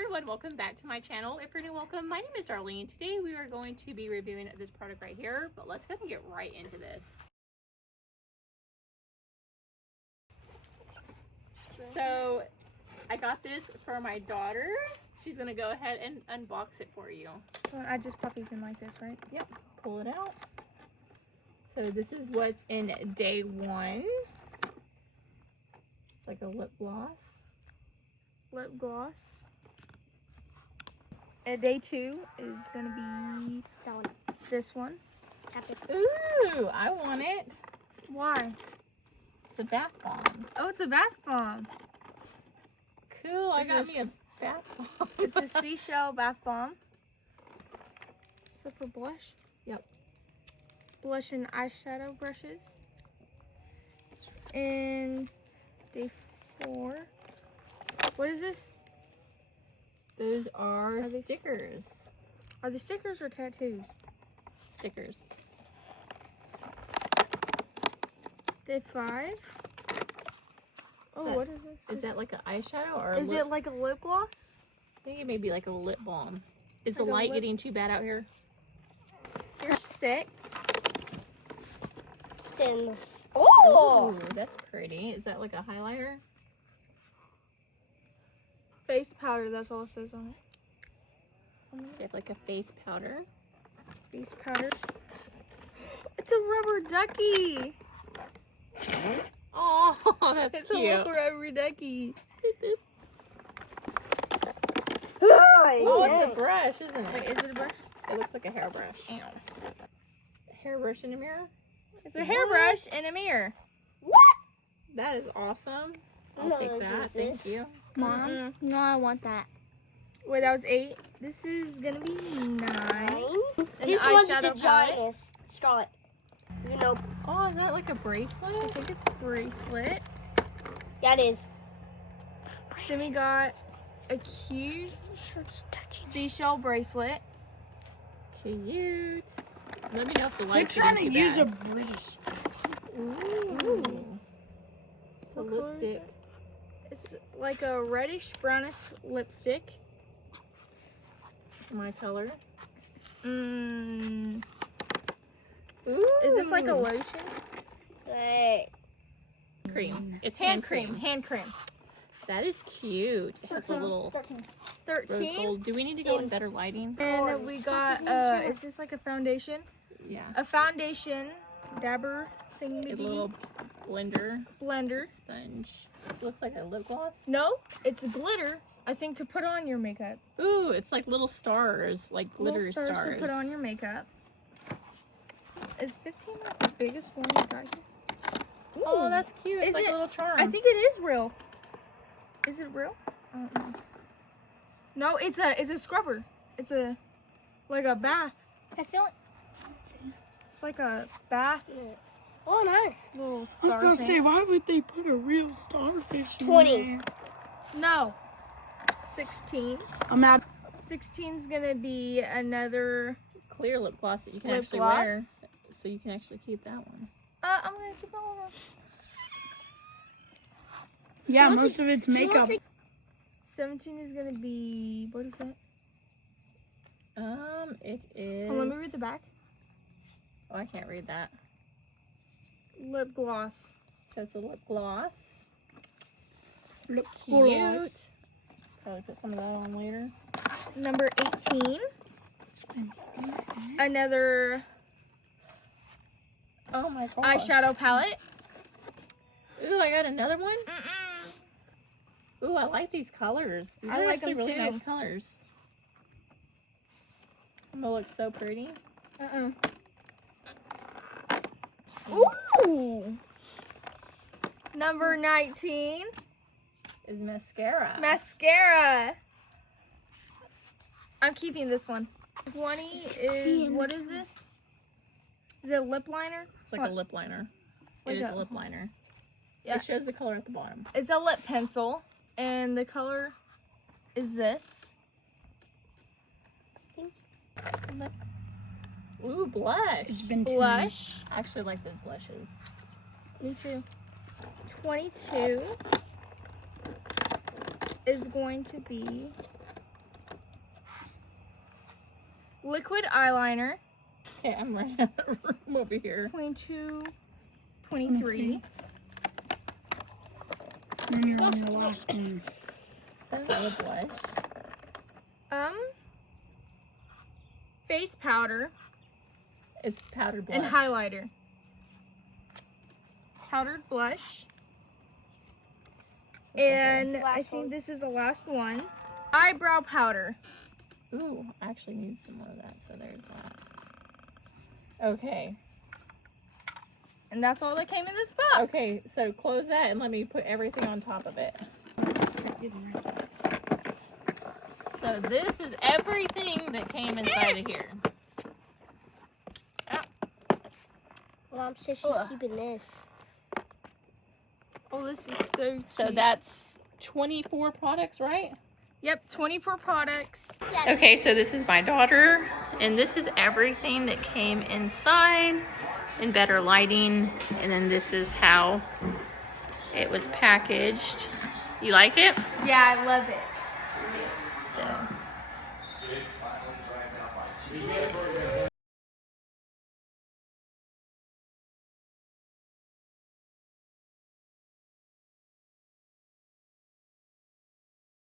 everyone, welcome back to my channel. If you're new, welcome. My name is Darlene. Today we are going to be reviewing this product right here, but let's go ahead and get right into this. So I got this for my daughter. She's gonna go ahead and unbox it for you. I just pop these in like this, right? Yep, pull it out. So this is what's in day one. It's like a lip gloss. Lip gloss. And day two is gonna be That one. this one. Ooh, I want it. Why? It's a bath bomb. Oh, it's a bath bomb. Cool, I Is got this- me a bath bomb. It's a seashell bath bomb. Is that for blush? Yep. Blush and eyeshadow brushes. And day four. What is this? Those are they- stickers. Are they stickers or tattoos? Stickers. Day five. Oh, that- what is this? Is that like an eyeshadow or Is it like a lip gloss? I think it may be like a lip balm. Is the Like a light lip- getting too bad out here? Here's 6. Then this. Oh! Ooh, that's pretty. Is that like a highlighter? Face powder, that's all it says on it. So it's like a face powder. Face powder. It's a rubber ducky. Oh, that's It's cute. a rubber ducky. Oh, it's a brush, isn't it? Wait, is it a brush? It looks like a hairbrush. Ow. A hairbrush in a mirror? It's a hairbrush and a mirror. That is awesome. I'll No, take it's that. just Thank this. you. Mom? No, I want that. Wait, that was 8. This is gonna be 9. An This one's the eyeshadow palette. giantest. Scarlet. You know. Oh, is that like a I bracelet? think it's a bracelet. Yeah, it is. Then we got a cute seashell bracelet. Cute. Let me know if the They're light's trying getting to too use a bad. British. Ooh. It's a What color is lipstick. it? It's like a reddish brownish lipstick. My color. Mmm. Ooh. Is this like a lotion? Wait. cream? It's Hand cream. Hand cream. That is cute. It has a little 13. rose 13. gold. Do we need to go in better lighting? And then we got, is this like a foundation? Yeah. A foundation dabber A thingy little blender blender. sponge. It looks like a lip gloss. No, it's glitter. I think to put on your makeup. Ooh, it's like little stars, like glitter Little stars to put on your makeup. Is 15 like the biggest one you got here? Oh, Ooh. that's cute. It's Is like it- a little charm. I think it is real. Is it real? I don't know. No, it's a scrubber. It's a like a bath. I feel it. It's like a bath Oh, nice. little star thing. why would they put a real starfish 20. No. 16. I'm at 16's gonna be another. clear lip gloss that you can Lip actually gloss. wear. So you can actually keep that one. I'm gonna keep that one on. Yeah, She wants most of it's She makeup. wants to- 17 is gonna be, what is that? It is. Oh, let me read the back. Oh, I can't read that. Lip gloss. So it's a lip gloss. Lip Cute. gloss. Probably put some of that on later. Number 18. Another Oh my gosh. eyeshadow palette. Ooh, I got another one. Mm-mm. Ooh, I like these colors. These I are like actually them really too. nice colors. They look so pretty. Ooh. Number 19. Is mascara. Mascara. I'm keeping this one. 20 is, what is this? Is it a lip liner? It's like a lip liner. Like It is a- a lip liner. Yeah. It shows the color at the bottom. It's a lip pencil. And the color is this. Ooh, blush. It's been 2 Blush. I actually like those blushes. Me too. 22 is going to be liquid eyeliner, Okay, I'm running out of room over here. 22, 23. And you're on the last one. Vanilla blush. Face powder It's powdered blush. and highlighter. Powdered blush. And I Last think one. this is the last one. Eyebrow powder. Ooh, I actually need some more of that, so there's that. Okay. And that's all that came in this box. Okay, so close that and let me put everything on top of it. So this is everything that came inside of here. Mom says she's Ugh. keeping this. Oh, this is so cute. So that's 24 products, right? Yep, 24 products. Okay, so this is my daughter, and this is everything that came inside in better lighting, and then this is how it was packaged. You like it? Yeah, I love it. So.